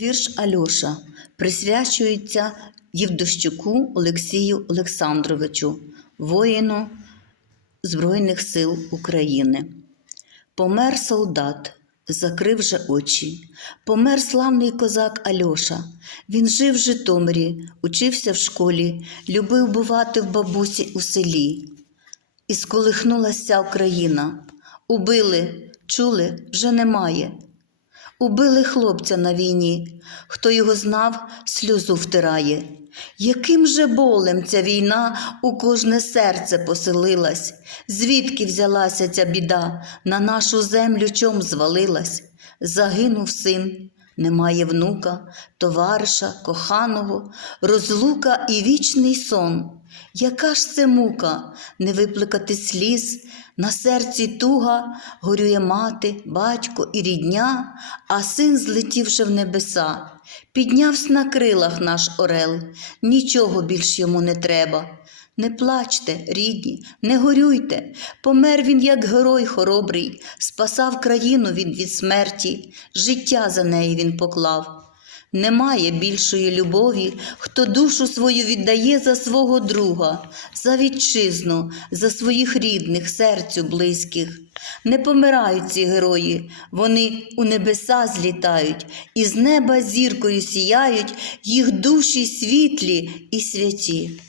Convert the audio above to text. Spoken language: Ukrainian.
Вірш Альоша присвячується Євдощуку Олексію Олександровичу, воїну Збройних сил України. Помер солдат, закрив же очі. Помер славний козак Альоша. Він жив в Житомирі, учився в школі, любив бувати в бабусі у селі. І сколихнулася Україна. Убили, чули, вже немає. Убили хлопця на війні, хто його знав, сльозу втирає. Яким же болем ця війна у кожне серце поселилась, звідки взялася ця біда, на нашу землю чом звалилась? Загинув син, немає внука, товариша, коханого, розлука і вічний сон. Яка ж це мука не виплакати сліз, на серці туга горює мати, батько і рідня, а син злетів вже в небеса. Піднявсь на крилах наш орел, нічого більш йому не треба. Не плачте, рідні, не горюйте, помер він, як герой хоробрий, спасав країну він від смерті, життя за неї він поклав. Немає більшої любові, хто душу свою віддає за свого друга, за вітчизну, за своїх рідних, серцю близьких. Не помирають ці герої, вони у небеса злітають, і з неба зіркою сіяють їх душі світлі і святі.